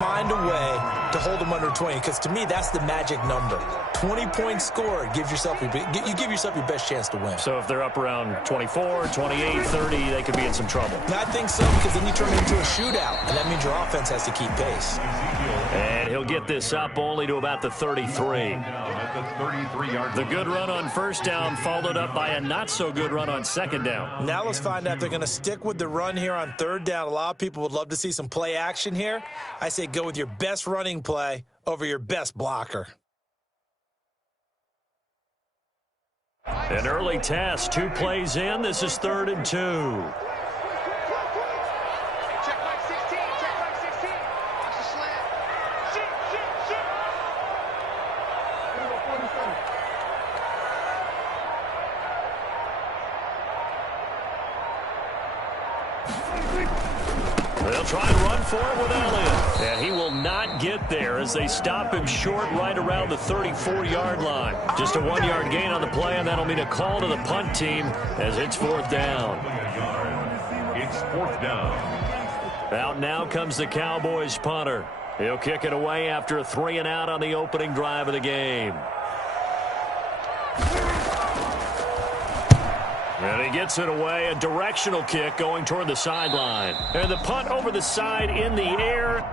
Find a way to hold them under 20, because to me that's the magic number. 20 points scored gives yourself you give yourself your best chance to win. So if they're up around 24, 28, 30, they could be in some trouble. I think so, because then you turn it into a shootout, and that means your offense has to keep pace. And he'll get this up only to about the 33. The good run on first down followed up by a not-so-good run on second down. Now let's find out if they're going to stick with the run here on third down. A lot of people would love to see some play action here. I say go with your best running play over your best blocker. An early test, 2 plays in. This is 3rd and 2. They'll try and run for it with Elliott. And he will not get there as they stop him short right around the 34-yard line. Just a 1-yard gain on the play, and that'll mean a call to the punt team as it's 4th down. It's 4th down. Out now comes the Cowboys punter. He'll kick it away after a 3-and-out on the opening drive of the game. And he gets it away, a directional kick going toward the sideline. And the punt over the side in the air.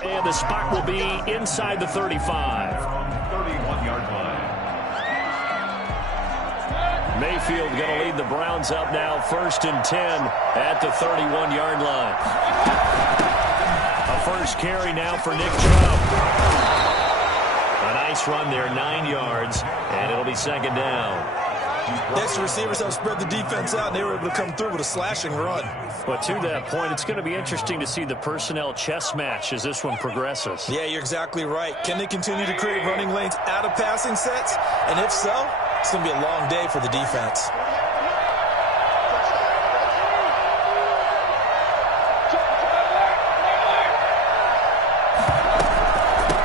And the spot will be inside the 35. 31-yard line. Mayfield going to lead the Browns up now, 1st and 10 at the 31-yard line. A first carry now for Nick Chubb. A nice run there, 9 yards, and it'll be 2nd down. Next, receivers have spread the defense out, and they were able to come through with a slashing run. But to that point, it's going to be interesting to see the personnel chess match as this one progresses. Yeah, you're exactly right. Can they continue to create running lanes out of passing sets? And if so, it's going to be a long day for the defense.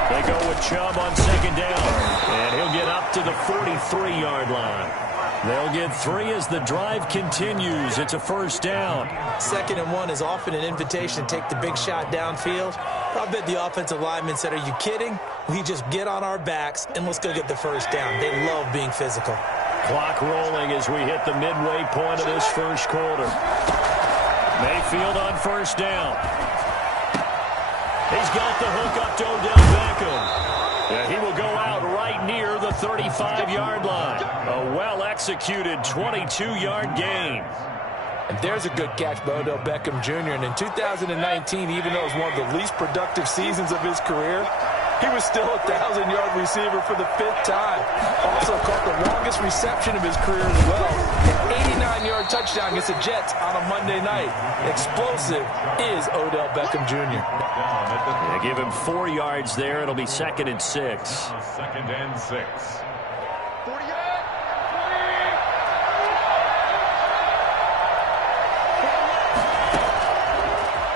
They go with Chubb on 2nd down, and he'll get up to the 43-yard line. They'll get 3 as the drive continues. It's a 1st down. 2nd and 1 is often an invitation to take the big shot downfield. I bet the offensive lineman said, are you kidding? We just get on our backs and let's go get the 1st down. They love being physical. Clock rolling as we hit the midway point of this 1st quarter. Mayfield on 1st down. He's got the hook up to Odell Beckham. And he will go out right near the 35-yard line. A well-executed 22-yard gain. And there's a good catch by Odell Beckham Jr. And in 2019, even though it was one of the least productive seasons of his career, he was still a 1,000-yard receiver for the 5th time. Also caught the longest reception of his career as well. An 89-yard touchdown against the Jets on a Monday night. Explosive is Odell Beckham Jr. Yeah, give him 4 yards there. It'll be 2nd and 6. 2nd and 6.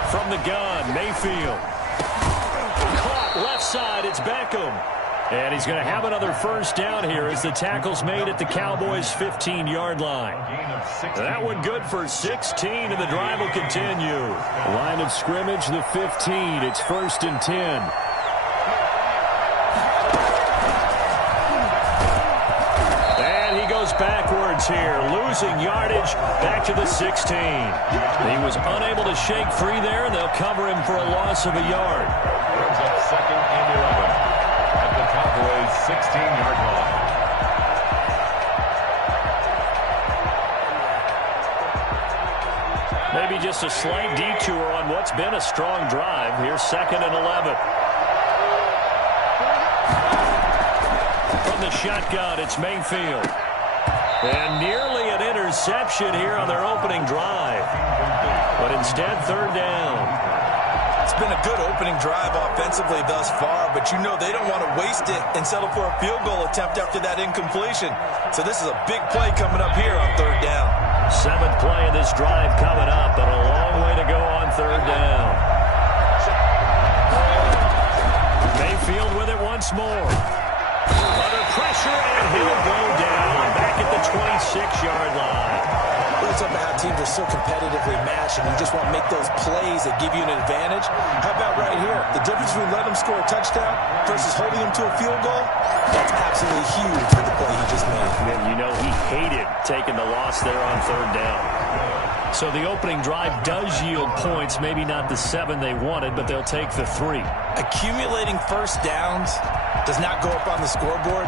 From the gun, Mayfield. Caught left side, it's Beckham. And he's going to have another 1st down here as the tackle's made at the Cowboys' 15-yard line. That one good for 16, and the drive will continue. Line of scrimmage, the 15. It's 1st and 10. Backwards here, losing yardage back to the 16. He was unable to shake free there, and they'll cover him for a loss of a yard. Brings up 2nd and 11 at the Cowboys' 16-yard line. Maybe just a slight detour on what's been a strong drive. Here's 2nd and 11. From the shotgun, it's Mayfield. And nearly an interception here on their opening drive. But instead, third down. It's been a good opening drive offensively thus far, but you know they don't want to waste it and settle for a field goal attempt after that incompletion. So this is a big play coming up here on third down. Seventh play of this drive coming up, but a long way to go on third down. Mayfield with it once more. Under pressure, and he'll go down back at the 26-yard line. Well, it's up to how teams are so competitively matched, and you just want to make those plays that give you an advantage. How about right here? The difference between letting them score a touchdown versus holding them to a field goal, that's absolutely huge for the play he just made. And you know he hated taking the loss there on third down. So the opening drive does yield points, maybe not the 7 they wanted, but they'll take the 3. Accumulating first downs does not go up on the scoreboard,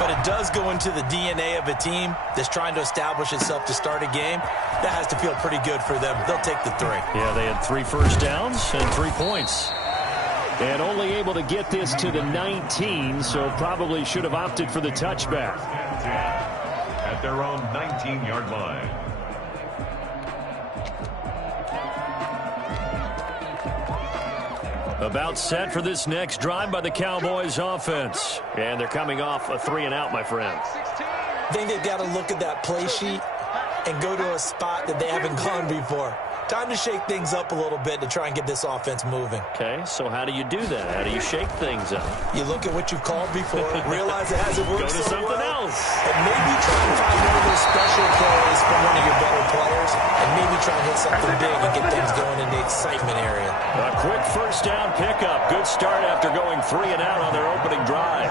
but it does go into the DNA of a team that's trying to establish itself to start a game. That has to feel pretty good for them. They'll take the 3. Yeah, they had 3 first downs and 3 points. And only able to get this to the 19, so probably should have opted for the touchback. At their own 19-yard line. About set for this next drive by the Cowboys offense. And they're coming off a 3-and-out, my friend. I think they've got to look at that play sheet and go to a spot that they haven't gone before. Time to shake things up a little bit to try and get this offense moving. Okay, so how do you do that? How do you shake things up? You look at what you've called before, realize it hasn't worked Go to so something well, else. and maybe try and find one of those special plays from one of your better players, and maybe try and hit something big and get things going in the excitement area. A quick first down pickup. Good start after going 3-and-out on their opening drive.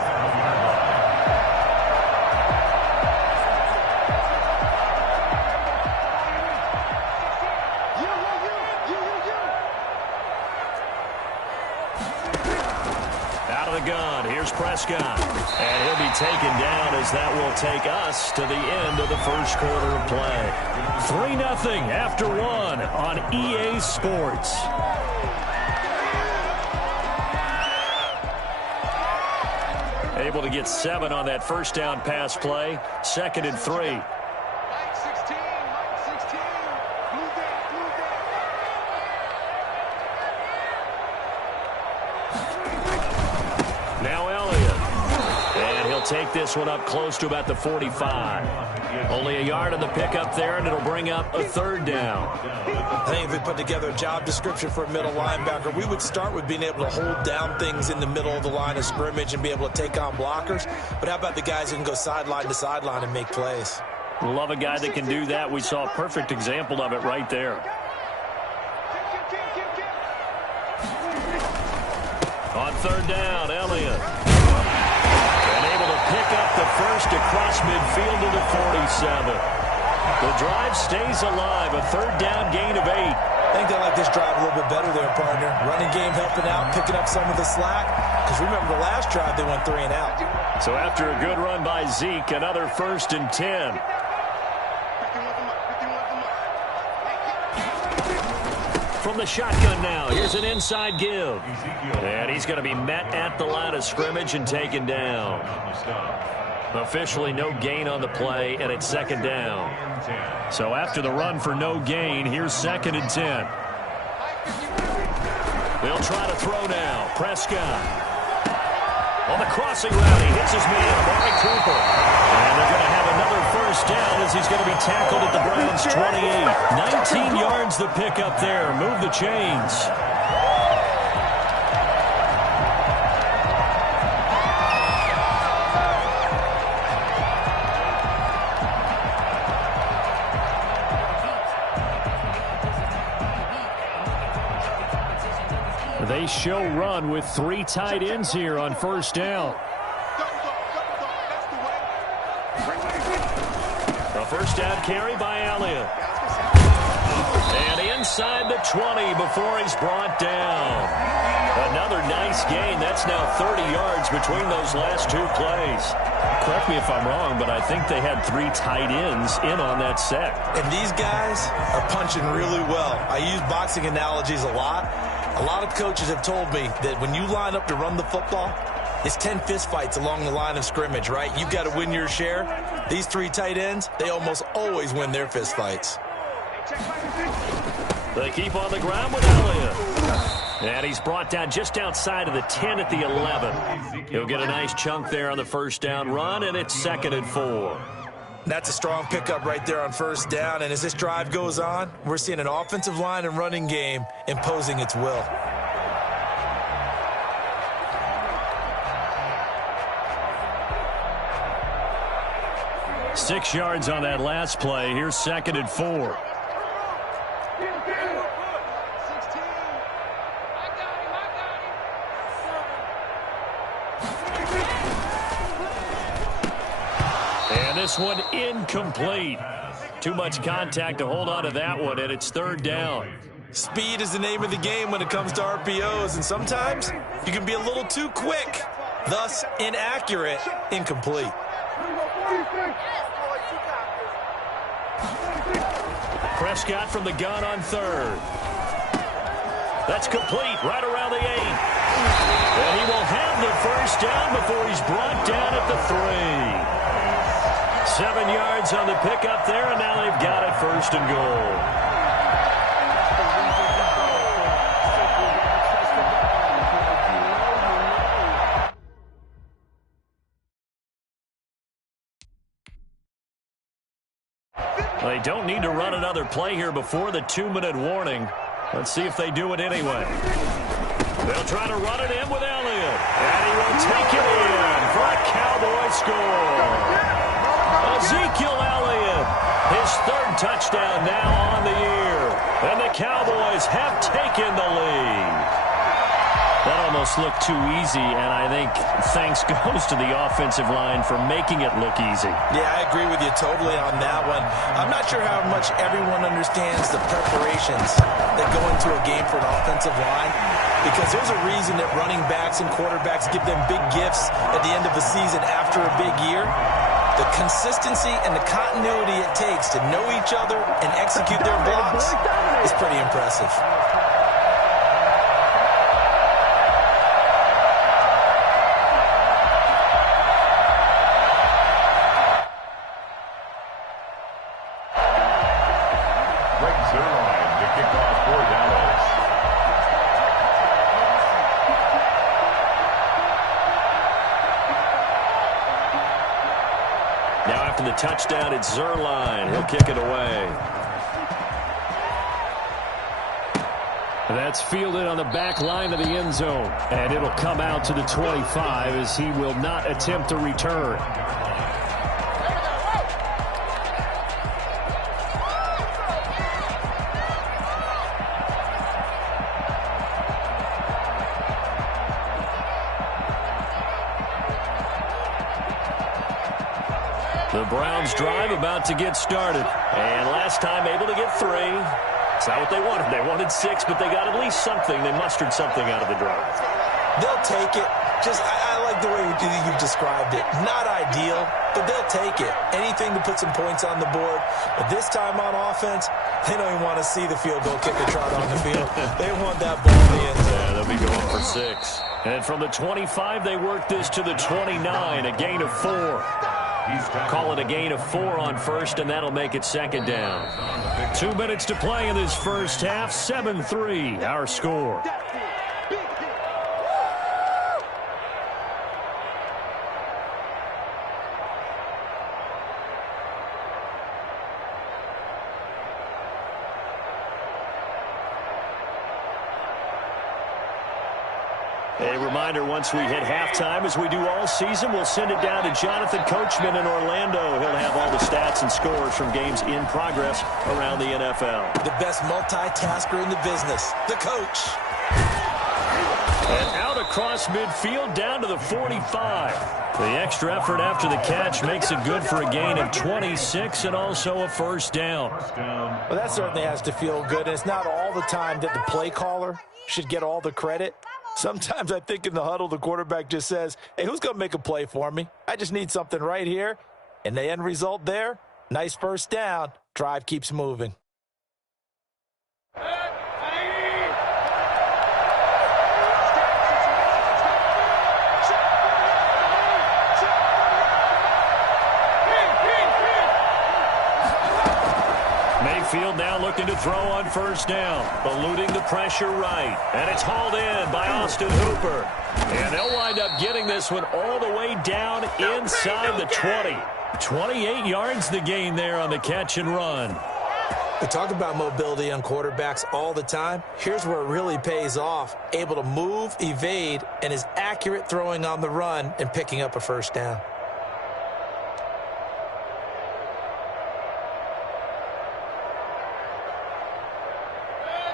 Gun. Here's Prescott. And he'll be taken down as that will take us to the end of the first quarter of play. 3-0 after 1 on EA Sports. Able to get 7 on that first down pass play. 2nd and 3. Take this one up close to about the 45. Only a yard on the pickup there, and it'll bring up a third down. I think if we put together a job description for a middle linebacker, we would start with being able to hold down things in the middle of the line of scrimmage and be able to take on blockers. But how about the guys who can go sideline to sideline and make plays? Love a guy that can do that. We saw a perfect example of it right there. On third down, Elliott. Pick up the first across midfield to the 47. The drive stays alive. A third down gain of 8. I think they like this drive a little bit better there, partner. Running game helping out, picking up some of the slack. Because remember, the last drive they went 3-and-out. So after a good run by Zeke, another 1st and 10. From the shotgun now, here's an inside give. And he's going to be met at the line of scrimmage and taken down. Officially no gain on the play, and it's 2nd down. So after the run for no gain, here's 2nd and 10. They'll try to throw now. Prescott. On the crossing route, he hits his man, Amari Cooper. And they're going to have another first down as he's going to be tackled at the Browns' 28. 19 yards the pickup there. Move the chains. They show run with 3 tight ends here on first down. A first down carry by Elliott. And inside the 20 before he's brought down. Another nice gain. That's now 30 yards between those last 2 plays. Correct me if I'm wrong, but I think they had 3 tight ends in on that set. And these guys are punching really well. I use boxing analogies a lot. A lot of coaches have told me that when you line up to run the football, It's 10 fistfights along the line of scrimmage, right? You've got to win your share. These three tight ends, they almost always win their fistfights. They keep on the ground with Elliott. And he's brought down just outside of the 10 at the 11. He'll get a nice chunk there on the first down run, and it's 2nd and 4. That's a strong pickup right there on first down. And as this drive goes on, we're seeing an offensive line and running game imposing its will. Six yards on that last play. Here's 2nd and 4. And this one incomplete. Too much contact to hold on to that one, and it's 3rd down. Speed is the name of the game when it comes to RPOs, and sometimes you can be a little too quick, thus inaccurate, incomplete. Prescott from the gun on 3rd. That's complete right around the 8. And he will have the first down before he's brought down at the 3. 7 yards on the pickup there, and now they've got it 1st and goal. They don't need to run another play here before the 2-minute warning. Let's see if they do it anyway. They'll try to run it in with Elliott. And he will take it in for a Cowboy score. Ezekiel Elliott, his 3rd touchdown now on the year. And the Cowboys have taken the lead. That almost looked too easy, and I think thanks goes to the offensive line for making it look easy. Yeah, I agree with you totally on that one. I'm not sure how much everyone understands the preparations that go into a game for an offensive line, because there's a reason that running backs and quarterbacks give them big gifts at the end of the season after a big year. The consistency and the continuity it takes to know each other and execute their blocks is pretty impressive. Now after the touchdown, it's Zerline. He'll kick it away. That's fielded on the back line of the end zone. And it'll come out to the 25 as he will not attempt a return. The Browns drive about to get started. And last time able to get 3. It's not what they wanted. They wanted 6, but they got at least something. They mustered something out of the drive. They'll take it. I like the way you've described it. Not ideal, but they'll take it. Anything to put some points on the board. But this time on offense, they don't even want to see the field goal kicker trot on the field. They want that ball in the end zone. Yeah, they'll be going for 6. And from the 25, they work this to the 29, a gain of 4. Call it a gain of 4 on first, and that'll make it 2nd down. 2 minutes to play in this first half. 7-3, our score. A reminder, once we hit halftime, as we do all season, we'll send it down to Jonathan Coachman in Orlando. He'll have all the stats and scores from games in progress around the NFL. The best multitasker in the business, the coach. And out across midfield, down to the 45. The extra effort after the catch makes it good for a gain of 26 and also a first down. Well, that certainly has to feel good. And it's not all the time that the play caller should get all the credit. Sometimes I think in the huddle, the quarterback just says, hey, who's going to make a play for me? I just need something right here. And the end result there, nice first down. Drive keeps moving. Field now looking to throw on first down. Eluding the pressure right. And it's hauled in by Austin Hooper. And they'll wind up getting this one all the way down inside the 20. 28 yards the gain there on the catch and run. We talk about mobility on quarterbacks all the time. Here's where it really pays off. Able to move, evade, and is accurate throwing on the run and picking up a first down.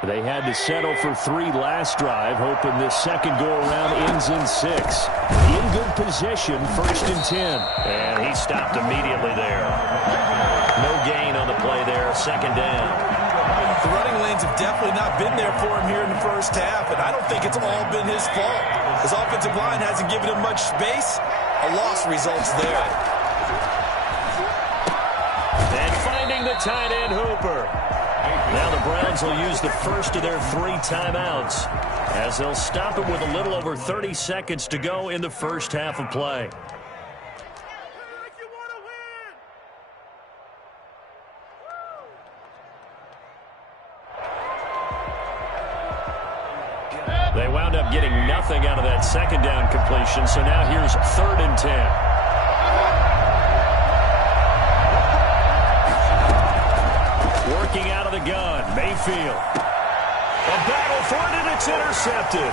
They had to settle for 3 last drive, hoping this second go-around ends in 6. In good position, 1st and 10. And he stopped immediately there. No gain on the play there, 2nd down. The running lanes have definitely not been there for him here in the first half, and I don't think it's all been his fault. His offensive line hasn't given him much space. A loss results there. And finding the tight end, Hooper. Now the Browns will use the first of their 3 timeouts as they'll stop it with a little over 30 seconds to go in the first half of play. They wound up getting nothing out of that 2nd down completion, so now here's 3rd and 10. Working out of the gun, Mayfield. A battle for it, and it's intercepted.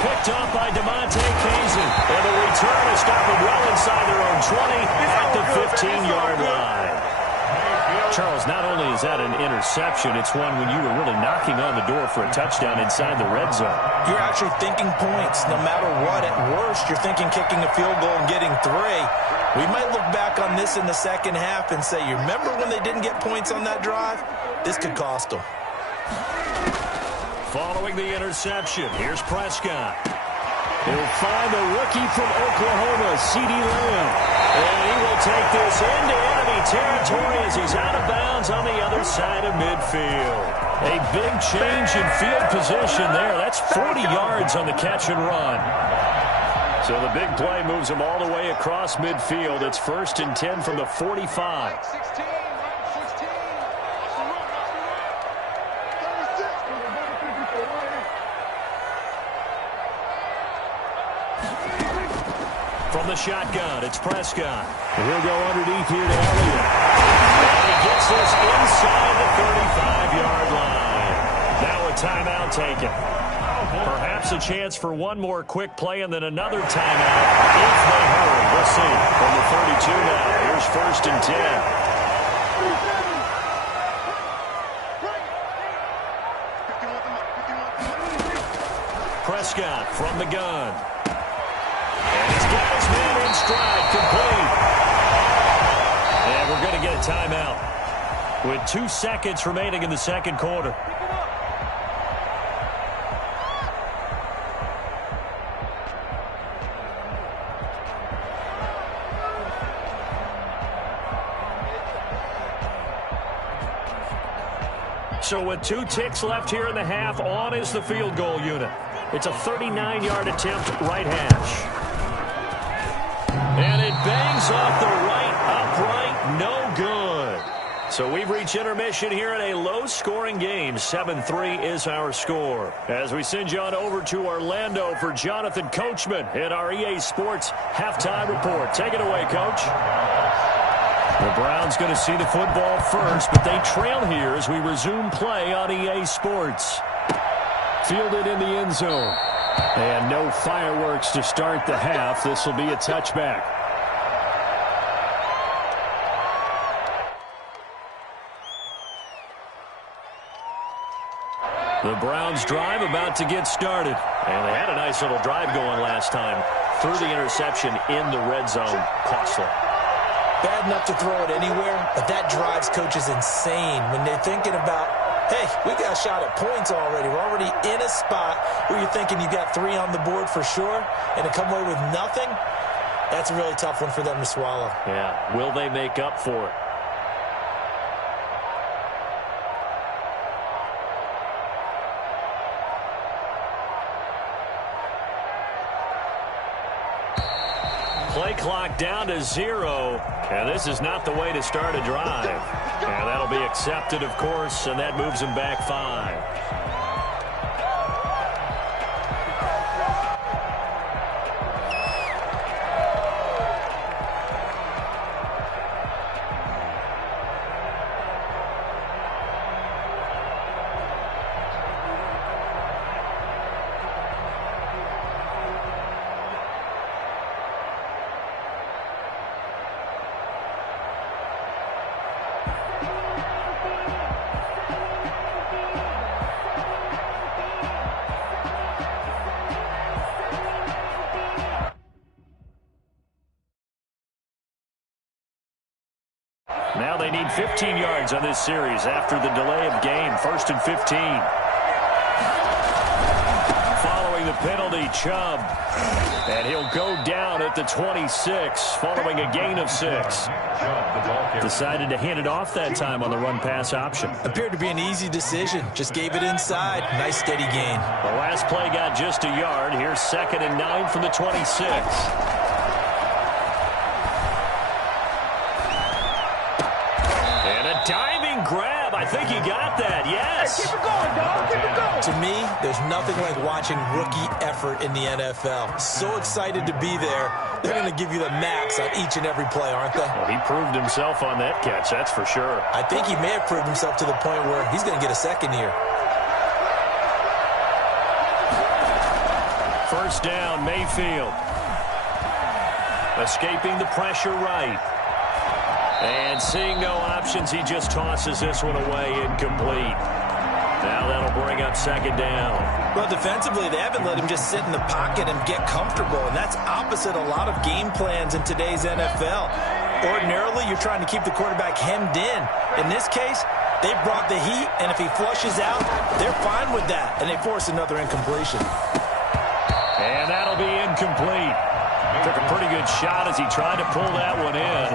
Picked up by DeMonte Kazin. And the return is stopped well inside their own 20 at the 15-yard line. Charles, not only is that an interception, it's one when you were really knocking on the door for a touchdown inside the red zone. You're actually thinking points. No matter what, at worst, you're thinking kicking a field goal and getting 3. We might look back on this in the second half and say, you remember when they didn't get points on that drive? This could cost them. Following the interception, here's Prescott. He'll find the rookie from Oklahoma, C.D. Lamb. And he will take this into enemy territory as he's out of bounds on the other side of midfield. A big change in field position there. That's 40 yards on the catch and run. So the big play moves him all the way across midfield. It's 1st and 10 from the 45. From the shotgun, it's Prescott. He'll go underneath here to Elliott. And he gets this inside the 35-yard line. Now a timeout taken. Perhaps a chance for one more quick play and then another timeout if they hurry. We'll see. From the 32 now, here's 1st and 10. Prescott from the gun. And he's got his man in stride, complete. And we're going to get a timeout with 2 seconds remaining in the second quarter. So with 2 ticks left here in the half, on is the field goal unit. It's a 39-yard attempt, right hash. And it bangs off the right upright, no good. So we've reached intermission here in a low-scoring game. 7-3 is our score. As we send you on over to Orlando for Jonathan Coachman in our EA Sports halftime report. Take it away, Coach. The Browns going to see the football first, but they trail here as we resume play on EA Sports. Fielded in the end zone. And no fireworks to start the half. This will be a touchback. The Browns drive about to get started. And they had a nice little drive going last time. Threw the interception in the red zone. Costly. Bad enough to throw it anywhere, but that drives coaches insane when they're thinking about, hey, we got a shot at points already. We're already in a spot where you're thinking you got 3 on the board for sure, and to come away with nothing, that's a really tough one for them to swallow. Yeah, will they make up for it? Play clock down to 0. And this is not the way to start a drive. And that'll be accepted, of course, and that moves him back 5. Now they need 15 yards on this series after the delay of game. 1st and 15. Following the penalty, Chubb. And he'll go down at the 26 following a gain of 6. Decided to hand it off that time on the run-pass option. Appeared to be an easy decision. Just gave it inside. Nice steady gain. The last play got just a yard. Here's 2nd and 9 from the 26. Diving grab. I think he got that. Yes. Hey, keep it going, dog. Keep it going. To me, there's nothing like watching rookie effort in the NFL. So excited to be there. They're going to give you the max on each and every play, aren't they? Well, he proved himself on that catch, that's for sure. I think he may have proved himself to the point where he's going to get a second here. 1st down, Mayfield. Escaping the pressure right. And seeing no options, he just tosses this one away, incomplete. Now that'll bring up 2nd down. Well, defensively, they haven't let him just sit in the pocket and get comfortable, and that's opposite a lot of game plans in today's NFL. Ordinarily, you're trying to keep the quarterback hemmed in. In this case, they brought the heat, and if he flushes out, they're fine with that, and they force another incompletion. And that'll be incomplete. Took a pretty good shot as he tried to pull that one in.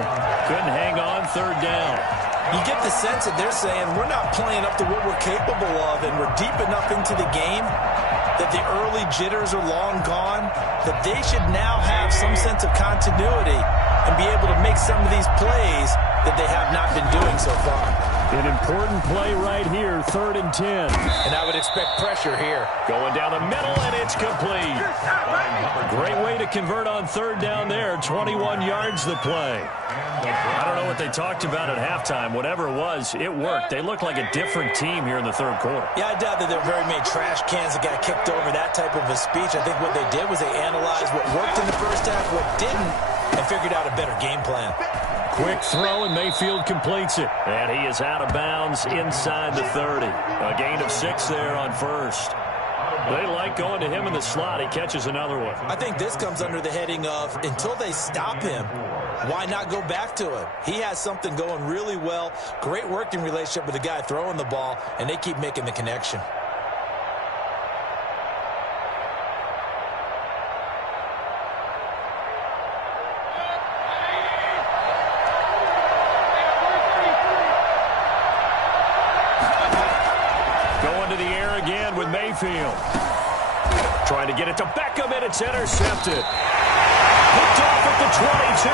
Couldn't hang on. 3rd down. You get the sense that they're saying we're not playing up to what we're capable of, and we're deep enough into the game that the early jitters are long gone, that they should now have some sense of continuity and be able to make some of these plays that they have not been doing so far. An important play right here, 3rd and 10. And I would expect pressure here. Going down the middle, and it's complete. Great way to convert on 3rd down there. 21 yards the play. I don't know what they talked about at halftime. Whatever it was, it worked. They look like a different team here in the 3rd quarter. Yeah, I doubt that there were very many trash cans that got kicked over, that type of a speech. I think what they did was they analyzed what worked in the first half, what didn't, and figured out a better game plan. Quick throw, and Mayfield completes it. And he is out of bounds inside the 30. A gain of 6 there on 1st. They like going to him in the slot. He catches another one. I think this comes under the heading of until they stop him, why not go back to him? He has something going really well. Great working relationship with the guy throwing the ball, and they keep making the connection. Mayfield. Trying to get it to Beckham, and it's intercepted. Picked off at the 22.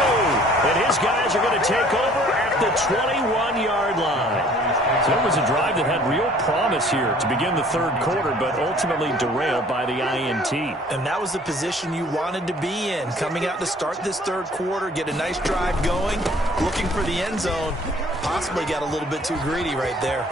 And his guys are going to take over at the 21-yard line. So it was a drive that had real promise here to begin the 3rd quarter, but ultimately derailed by the INT. And that was the position you wanted to be in. Coming out to start this 3rd quarter, get a nice drive going, looking for the end zone. Possibly got a little bit too greedy right there.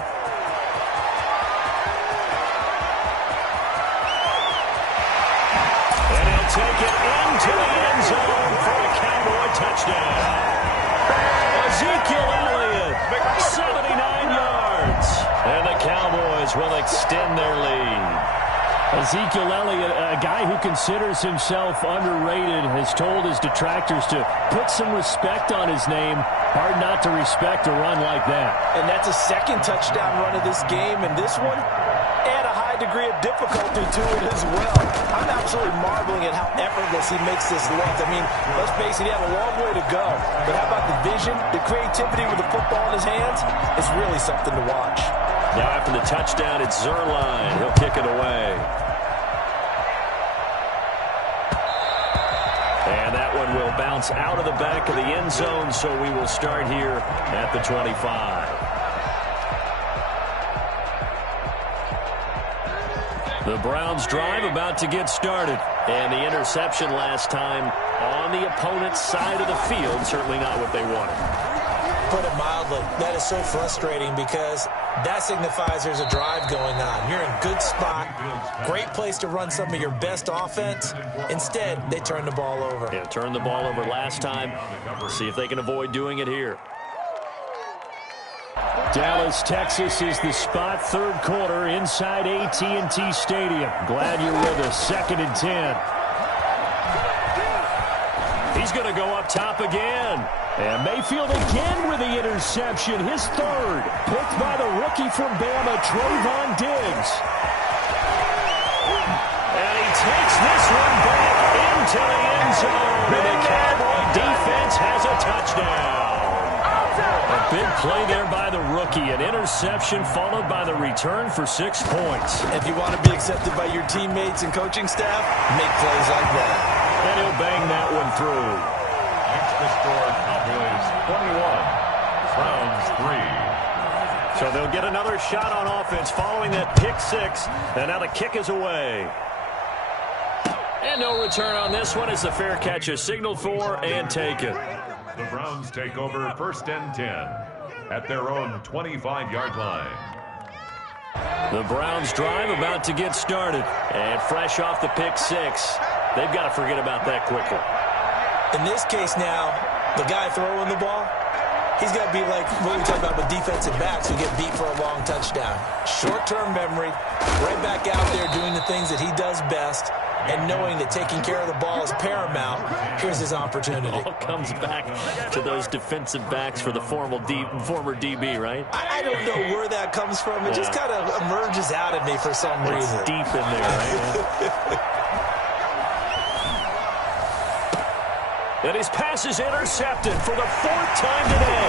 Take it into the end zone for a Cowboy touchdown. Ezekiel Elliott, 79 yards. And the Cowboys will extend their lead. Ezekiel Elliott, a guy who considers himself underrated, has told his detractors to put some respect on his name. Hard not to respect a run like that. And that's a 2nd touchdown run of this game, and this one, add a high degree of difficulty to it as well. I'm absolutely marveling at how effortless he makes this look. I mean, let's face it, he had a long way to go. But how about the vision, the creativity with the football in his hands? It's really something to watch. Now after the touchdown, it's Zerline. He'll kick it away. And that that one will bounce out of the back of the end zone, so we will start here at the 25. The Browns drive about to get started. And the interception last time on the opponent's side of the field, certainly not what they wanted. Put it mildly, that is so frustrating because that signifies there's a drive going on. You're in a good spot, great place to run some of your best offense. Instead, they turn the ball over. Yeah, turned the ball over last time. See if they can avoid doing it here. Dallas, Texas is the spot, third quarter inside AT&T Stadium. Glad you're with us. 2nd and 10. He's going to go up top again. And Mayfield again with the interception, his third. Picked by the rookie from Bama, Trayvon Diggs. And he takes this one back into the end zone. And the Cowboy defense has a touchdown. A big play there by the rookie. An interception followed by the return for 6 points. If you want to be accepted by your teammates and coaching staff, make plays like that. And he'll bang that one through. Extra score, Cowboys 21, Browns 3. So they'll get another shot on offense following that pick 6. And now the kick is away. And no return on this one as the fair catch is signaled for and taken. The Browns take over 1st and 10 at their own 25-yard line. The Browns drive about to get started. And fresh off the pick 6, they've got to forget about that quickly. In this case now, the guy throwing the ball, he's got to be like what we talk about with defensive backs who get beat for a long touchdown. Short-term memory, right back out there doing the things that he does best, and knowing that taking care of the ball is paramount. Here's his opportunity. All comes back to those defensive backs for the former DB, right? I don't know where that comes from. It just kind of emerges out of me for some reason. It's deep in there, right? And his pass is intercepted for the 4th time today.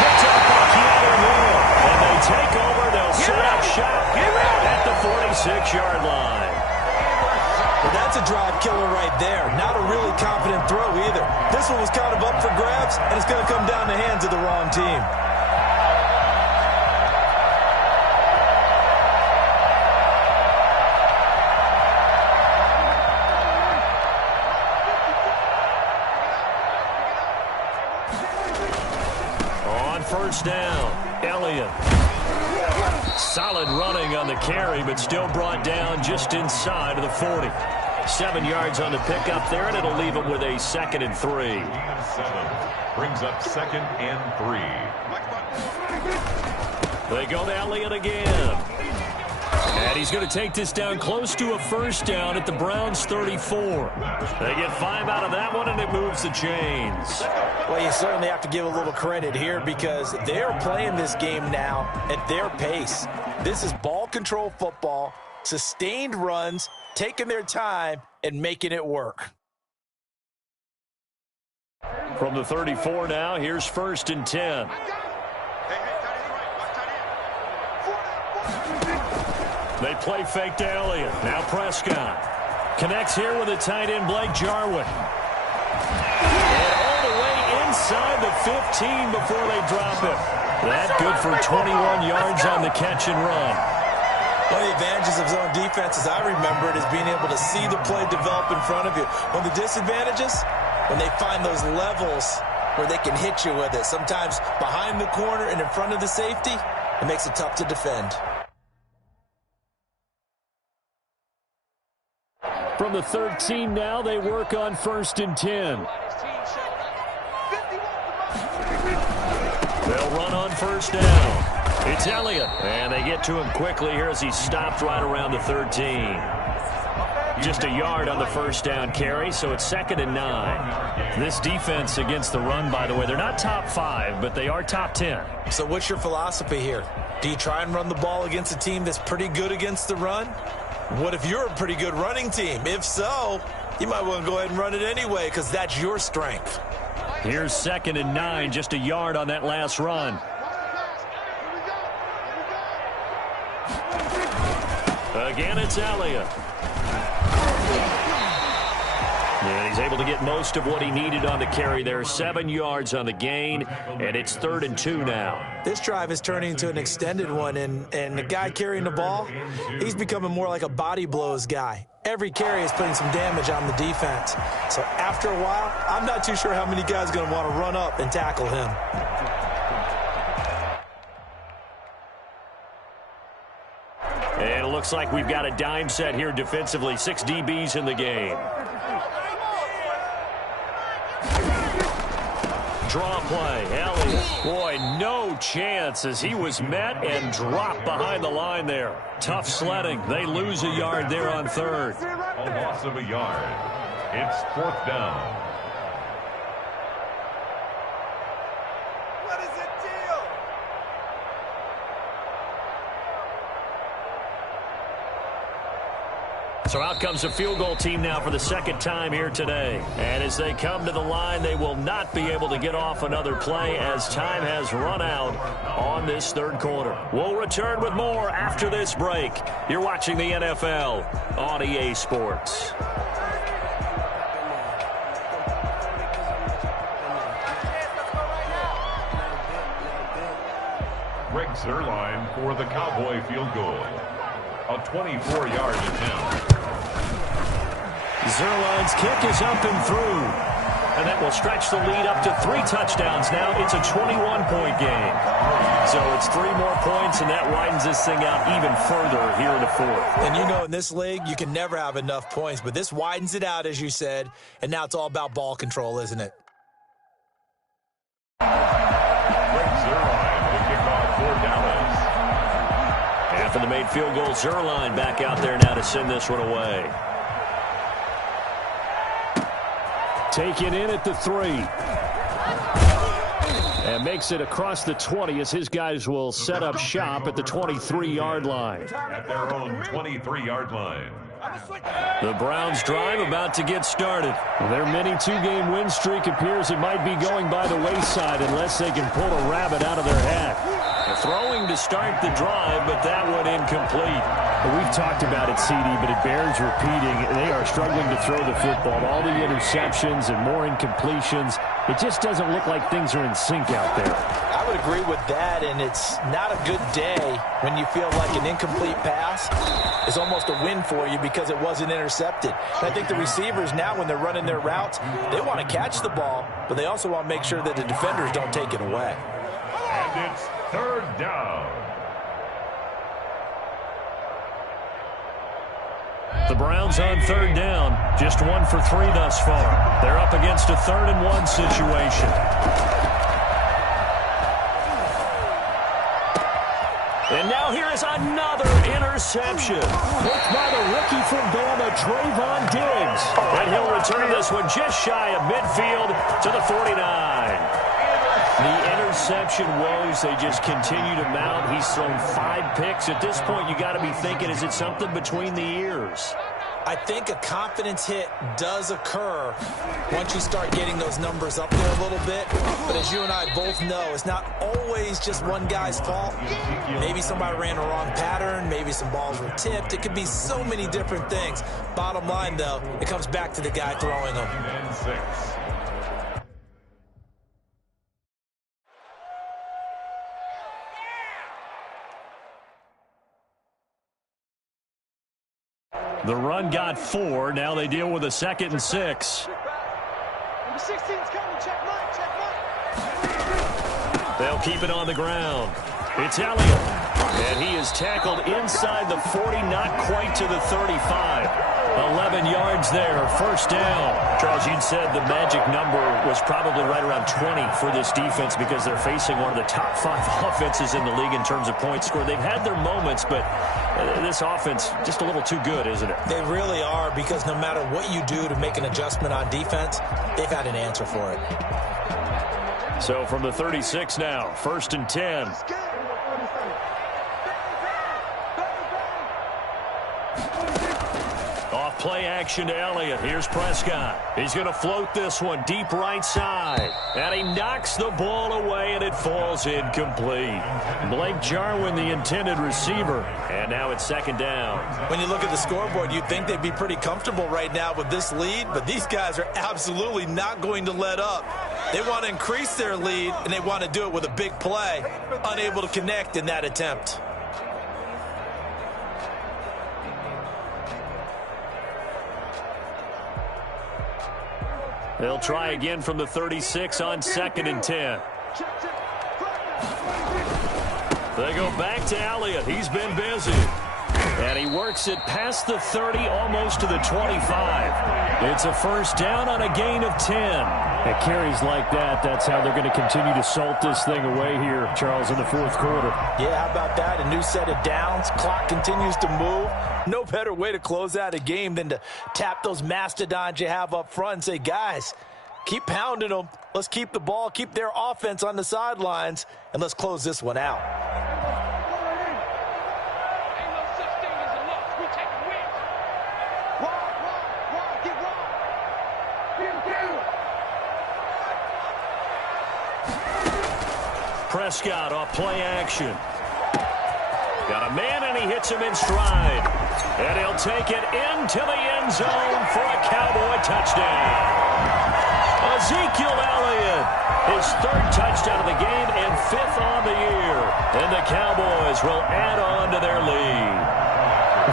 Picked up by Keanu Moore. And they take over. They'll set up shop at the 46-yard line. Well, that's a drive killer right there. Not a really confident throw either. This one was kind of up for grabs, and it's going to come down the hands of the wrong team. On 1st down, Elliott. Solid running on the carry, but still brought down just inside of the 40. 7 yards on the pickup there, and it'll leave him with a 2nd and 3. 7 brings up 2nd and 3. They go to Elliott again. And he's going to take this down close to a 1st down at the Browns' 34. They get 5 out of that one, and it moves the chains. Well, you certainly have to give a little credit here because they're playing this game now at their pace. This is ball control football, sustained runs, taking their time, and making it work. From the 34 now, here's 1st and 10. They play fake to Elliott. Now Prescott connects here with a tight end, Blake Jarwin. And all the way inside the 15 before they drop him. That good for 21 yards on the catch and run. One of the advantages of zone defense, as I remember it, is being able to see the play develop in front of you. One of the disadvantages, when they find those levels where they can hit you with it. Sometimes behind the corner and in front of the safety, it makes it tough to defend. From the 13 now, they work on 1st and 10. They'll run on 1st down. It's Elliott. And they get to him quickly here as he stopped right around the 13. Just a yard on the 1st down carry, so it's 2nd and 9. This defense against the run, by the way, they're not top 5, but they are top 10. So what's your philosophy here? Do you try and run the ball against a team that's pretty good against the run? What if you're a pretty good running team? If so, you might want to go ahead and run it anyway because that's your strength. Here's 2nd and 9, just a yard on that last run. Again, it's Elliott. And he's able to get most of what he needed on the carry there. 7 yards on the gain, and it's 3rd and 2 now. This drive is turning into an extended one, and the guy carrying the ball, he's becoming more like a body blows guy. Every carry is putting some damage on the defense. So after a while, I'm not too sure how many guys are going to want to run up and tackle him. And it looks like we've got a dime set here defensively. 6 DBs in the game. Draw play, Elliott. Boy, no chance as he was met and dropped behind the line there. Tough sledding. They lose a yard there on 3rd. A loss of a yard. It's 4th down. What is the deal? So out comes a field goal team now for the 2nd time here today. And as they come to the line, they will not be able to get off another play as time has run out on this 3rd quarter. We'll return with more after this break. You're watching the NFL on EA Sports. Greg Zuerlein for the Cowboy field goal. A 24-yard attempt. Zuerlein's kick is up and through. And that will stretch the lead up to 3 touchdowns now. It's a 21-point game. So it's 3 more points, and that widens this thing out even further here in the 4th. And you know, in this league, you can never have enough points, but this widens it out, as you said, and now it's all about ball control, isn't it? Greg Zuerlein will kick off for Dallas. After the made field goal, Zuerlein back out there now to send this one away. Taken in at the 3. And makes it across the 20 as his guys will set up shop at the 23-yard line. At their own 23-yard line. The Browns drive about to get started. Their mini 2-game win streak appears it might be going by the wayside unless they can pull a rabbit out of their hat. Throwing to start the drive, but that one incomplete. Well, we've talked about it, CD, but it bears repeating. They are struggling to throw the football. All the interceptions and more incompletions. It just doesn't look like things are in sync out there. I would agree with that, and it's not a good day when you feel like an incomplete pass is almost a win for you because it wasn't intercepted. And I think the receivers now, when they're running their routes, they want to catch the ball, but they also want to make sure that the defenders don't take it away. And it's 3rd down. The Browns on 3rd down, just 1 for 3 thus far. They're up against a 3rd and 1 situation. And now here is another interception. Picked by the rookie from Bama, Trayvon Diggs. And he'll return this one just shy of midfield to the 49. The interception woes, they just continue to mount. He's thrown 5 picks. At this point, you got to be thinking, is it something between the ears? I think a confidence hit does occur once you start getting those numbers up there a little bit. But as you and I both know, it's not always just one guy's fault. Maybe somebody ran a wrong pattern. Maybe some balls were tipped. It could be so many different things. Bottom line, though, it comes back to the guy throwing them. And 6. The run got 4. Now they deal with a 2nd and 6. Number 16's coming. Check mark. They'll keep it on the ground. It's Elliott. And he is tackled inside the 40, not quite to the 35. 11 yards there, 1st down. Charles, you'd said the magic number was probably right around 20 for this defense because they're facing one of the top 5 offenses in the league in terms of points scored. They've had their moments, but this offense just a little too good, isn't it? They really are, because no matter what you do to make an adjustment on defense, they've had an answer for it. So from the 36 now, 1st and 10. play action to Elliott. Here's Prescott. He's going to float this one deep right side. And he knocks the ball away, and it falls incomplete. Blake Jarwin, the intended receiver. And now it's second down. When you look at the scoreboard, you'd think they'd be pretty comfortable right now with this lead, but these guys are absolutely not going to let up. They want to increase their lead, and they want to do it with a big play. Unable to connect in that attempt. They'll try again from the 36 on 2nd and 10. They go back to Elliott. He's been busy. And he works it past the 30, almost to the 25. It's a first down on a gain of 10. At carries like that, that's how they're going to continue to salt this thing away here, Charles, in the fourth quarter. Yeah, how about that? A new set of downs. Clock continues to move. No better way to close out a game than to tap those mastodons you have up front and say, guys, keep pounding them. Let's keep the ball, keep their offense on the sidelines, and let's close this one out. Prescott off play action. Got a man, and he hits him in stride. And he'll take it into the end zone for a Cowboy touchdown. Ezekiel Elliott, his 3rd touchdown of the game and 5th on the year. And the Cowboys will add on to their lead.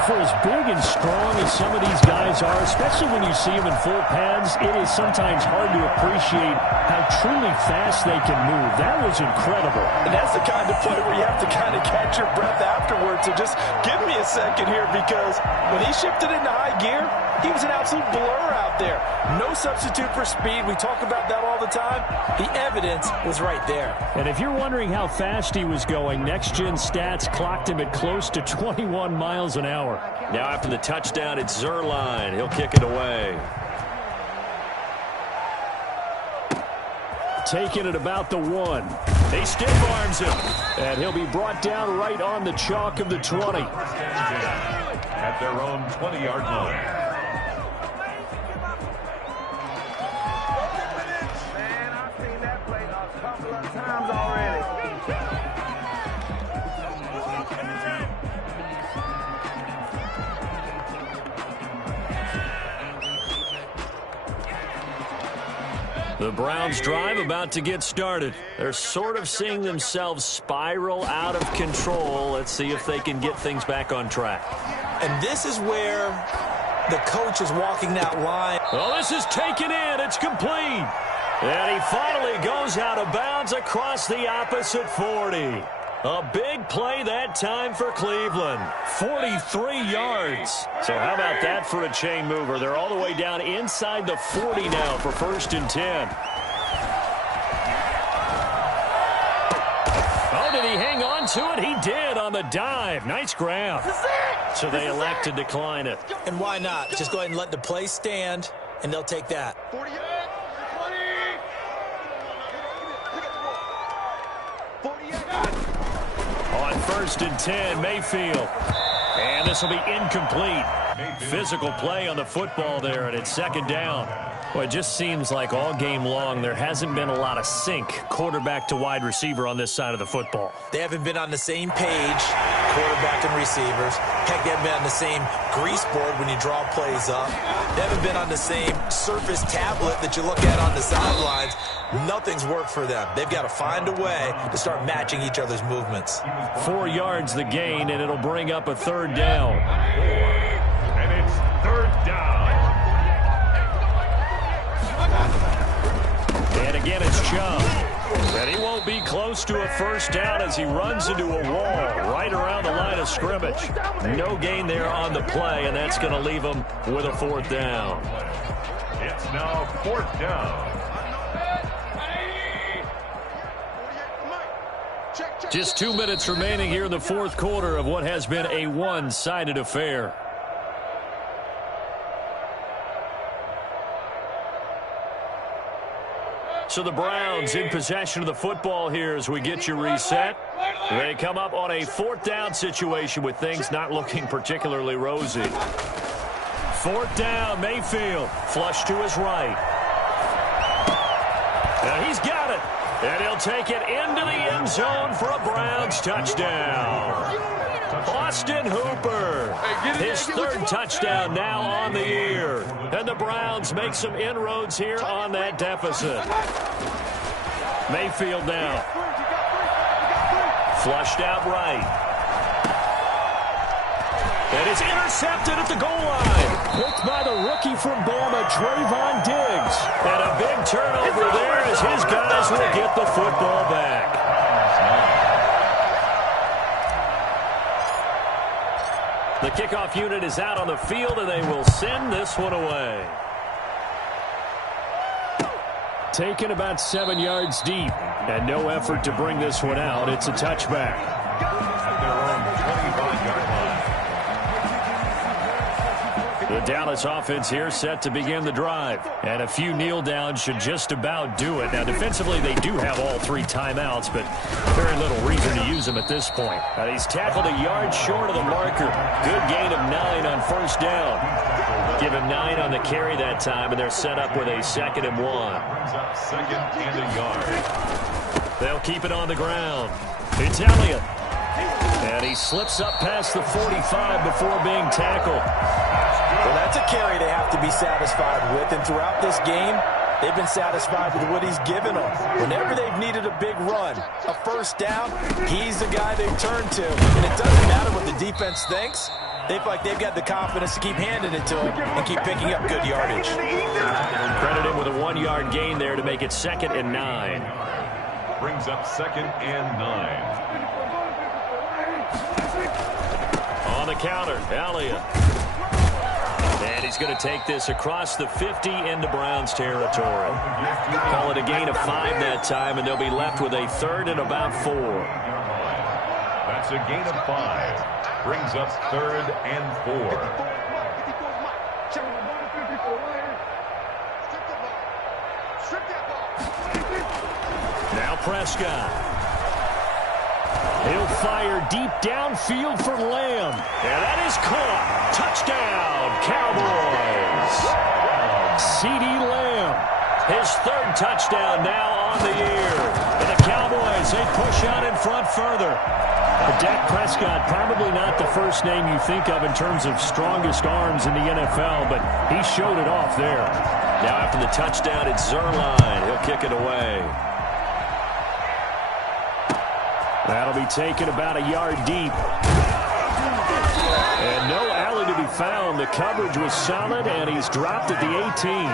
For as big and strong as some of these guys are, especially when you see them in full pads, it is sometimes hard to appreciate how truly fast they can move. That was incredible. And that's the kind of play where you have to kind of catch your breath afterwards. So just give me a second here, because when he shifted into high gear, he was an absolute blur out there. No substitute for speed. We talk about that all the time. The evidence was right there. And if you're wondering how fast he was going, next-gen stats clocked him at close to 21 miles an hour. Now after the touchdown, it's Zerline. He'll kick it away. Taking it about the 1. He stiff arms him. And he'll be brought down right on the chalk of the 20. At their own 20-yard line. The Browns drive about to get started. They're sort of seeing themselves spiral out of control. Let's see if they can get things back on track. And this is where the coach is walking that line. Well, this is taken in. It's complete. And he finally goes out of bounds across the opposite 40. A big play that time for Cleveland. 43 yards. So how about that for a chain mover? They're all the way down inside the 40 now for 1st and 10. Oh, did he hang on to it? He did on the dive. Nice grab. So they elect to decline it. And why not? Just go ahead and let the play stand, and they'll take that. 48. On 1st and 10, Mayfield. And this will be incomplete. Physical play on the football there, and it's 2nd down. Well, it just seems like all game long there hasn't been a lot of sync quarterback to wide receiver on this side of the football. They haven't been on the same page, quarterback and receivers. Heck, they haven't been on the same grease board when you draw plays up. They haven't been on the same surface tablet that you look at on the sidelines. Nothing's worked for them. They've got to find a way to start matching each other's movements. 4 yards the gain, and it'll bring up a 3rd down. And it's 3rd down. And again, it's Chubb. And he won't be close to a 1st down as he runs into a wall right around the line of scrimmage. No gain there on the play, and that's going to leave him with a 4th down. It's now 4th down. Just 2 minutes remaining here in the 4th quarter of what has been a one-sided affair. So the Browns in possession of the football here as we get you reset. They come up on a 4th down situation with things not looking particularly rosy. 4th down, Mayfield. Flush to his right. And he's got it. And he'll take it into the end zone for a Browns touchdown. Austin Hooper, his 3rd touchdown now on the year. And the Browns make some inroads here on that deficit. Mayfield now. Flushed out right. And it's intercepted at the goal line. Picked by the rookie from Bama, Trayvon Diggs. And a big turnover there as his guys will get the football back. The kickoff unit is out on the field, and they will send this one away. Taken about 7 yards deep, and no effort to bring this one out. It's a touchback. At their own 25-yard line. The Dallas offense here set to begin the drive. And a few kneel downs should just about do it. Now, defensively, they do have all 3 timeouts, but very little reason to use them at this point. And he's tackled a yard short of the marker. Good gain of 9 on 1st down. Give him 9 on the carry that time, and they're set up with a 2nd and 1. Brings up 2nd and a yard. They'll keep it on the ground. It's Elliott. And he slips up past the 45 before being tackled. Well, that's a carry they have to be satisfied with, and throughout this game, they've been satisfied with what he's given them. Whenever they've needed a big run, a 1st down, he's the guy they've turned to. And it doesn't matter what the defense thinks. They feel like they've got the confidence to keep handing it to him and keep picking up good yardage. Credit him with a 1-yard gain there to make it 2nd and 9. Brings up 2nd and 9. On the counter, Elliott. And he's going to take this across the 50 into Browns territory. Call it a gain of 5 that time, and they'll be left with a 3rd and about 4. That's a gain of 5. Brings up 3rd and 4. Now Prescott. He'll fire deep downfield for Lamb. And that is caught. Touchdown, Cowboys. CeeDee Lamb. His 3rd touchdown now on the year. And the Cowboys, they push out in front further. Dak Prescott, probably not the first name you think of in terms of strongest arms in the NFL, but he showed it off there. Now after the touchdown, it's Zerline. He'll kick it away. That'll be taken about a yard deep. And no alley to be found. The coverage was solid, and he's dropped at the 18.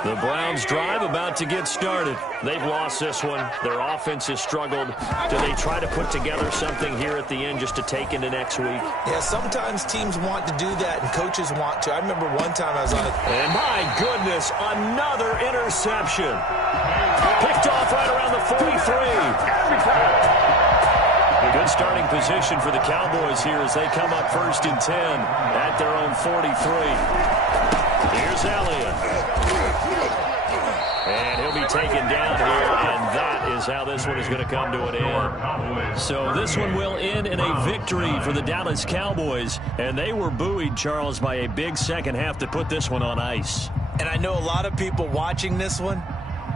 The Browns drive about to get started. They've lost this one. Their offense has struggled. Do they try to put together something here at the end just to take into next week? Yeah, sometimes teams want to do that, and coaches want to. I remember one time I was on it. And my goodness, another interception. Picked off right around the 43. A good starting position for the Cowboys here as they come up 1st and 10 at their own 43. Here's Elliott. And he'll be taken down here, and that is how this one is going to come to an end. So this one will end in a victory for the Dallas Cowboys, and they were buoyed, Charles, by a big second half to put this one on ice. And I know a lot of people watching this one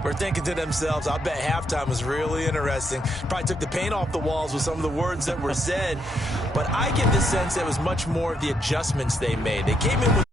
were thinking to themselves, I bet halftime was really interesting. Probably took the paint off the walls with some of the words that were said. But I get the sense that it was much more of the adjustments they made. They came in with